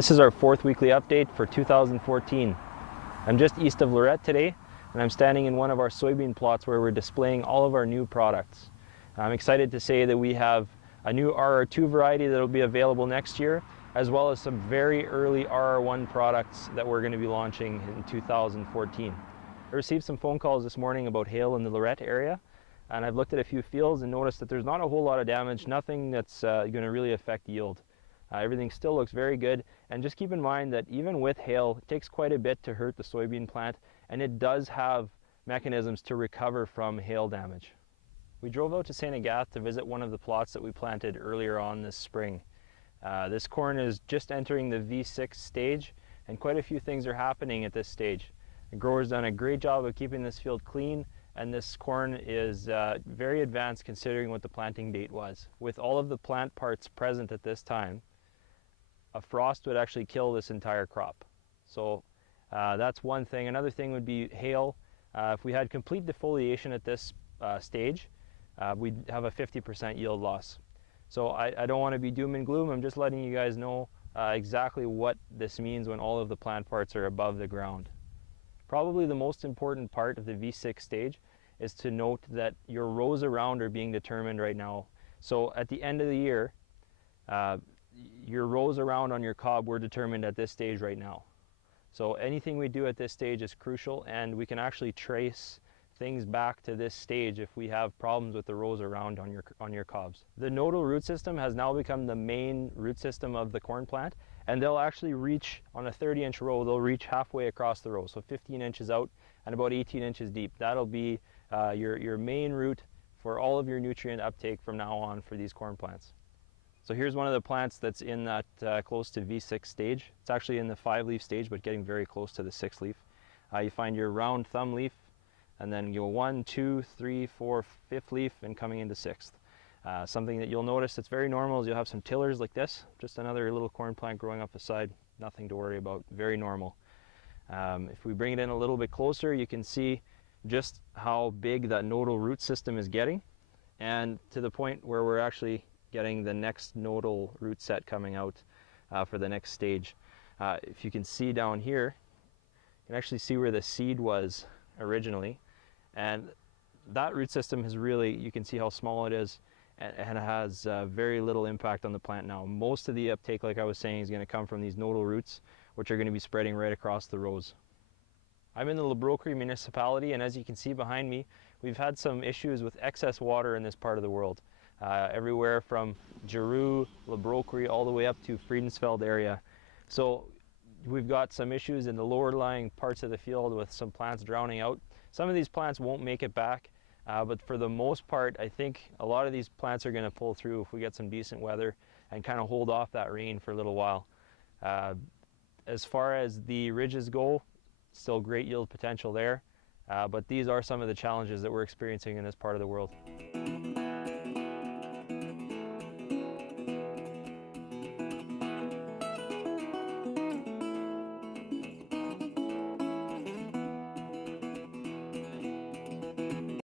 This is our fourth weekly update for 2014. I'm just east of Lorette today, and I'm standing in one of our soybean plots where we're displaying all of our new products. I'm excited to say that we have a new RR2 variety that will be available next year, as well as some very early RR1 products that we're going to be launching in 2014. I received some phone calls this morning about hail in the Lorette area, and I've looked at a few fields and noticed that there's not a whole lot of damage, nothing that's going to really affect yield. Everything still looks very good, and just keep in mind that even with hail, it takes quite a bit to hurt the soybean plant, and it does have mechanisms to recover from hail damage. We drove out to St. Agathe to visit one of the plots that we planted earlier on this spring. This corn is just entering the V6 stage, and quite a few things are happening at this stage. The grower's done a great job of keeping this field clean, and this corn is very advanced considering what the planting date was. With all of the plant parts present at this time, a frost would actually kill this entire crop. So that's one thing. Another thing would be hail. If we had complete defoliation at this stage, we'd have a 50% yield loss. So I don't want to be doom and gloom. I'm just letting you guys know exactly what this means when all of the plant parts are above the ground. Probably the most important part of the V6 stage is to note that your rows around are being determined right now. So at the end of the year, your rows around on your cob were determined at this stage right now. So anything we do at this stage is crucial, and we can actually trace things back to this stage if we have problems with the rows around on your cobs. The nodal root system has now become the main root system of the corn plant, and they'll actually reach, on a 30-inch row, they'll reach halfway across the row, so 15 inches out and about 18 inches deep. That'll be your main root for all of your nutrient uptake from now on for these corn plants. So here's one of the plants that's in that close to V6 stage. It's actually in the 5-leaf stage, but getting very close to the 6-leaf. You find your round thumb leaf, and then you go 1, 2, 3, 4, 5th leaf, and coming into 6th. Something that you'll notice that's very normal is you'll have some tillers like this, just another little corn plant growing up the side. Nothing to worry about, very normal. If we bring it in a little bit closer, you can see just how big that nodal root system is getting, and to the point where we're actually getting the next nodal root set coming out for the next stage. If you can see down here, you can actually see where the seed was originally, and that root system has really, you can see how small it is, and it has very little impact on the plant now. Most of the uptake, like I was saying, is going to come from these nodal roots, which are going to be spreading right across the rows. I'm in the Labroquerie municipality, and as you can see behind me, we've had some issues with excess water in this part of the world. Everywhere from Giroux, Labroquerie, all the way up to Friedensfeld area. So we've got some issues in the lower lying parts of the field with some plants drowning out. Some of these plants won't make it back, but for the most part, I think a lot of these plants are going to pull through if we get some decent weather and kind of hold off that rain for a little while. As far as the ridges go, still great yield potential there, but these are some of the challenges that we're experiencing in this part of the world.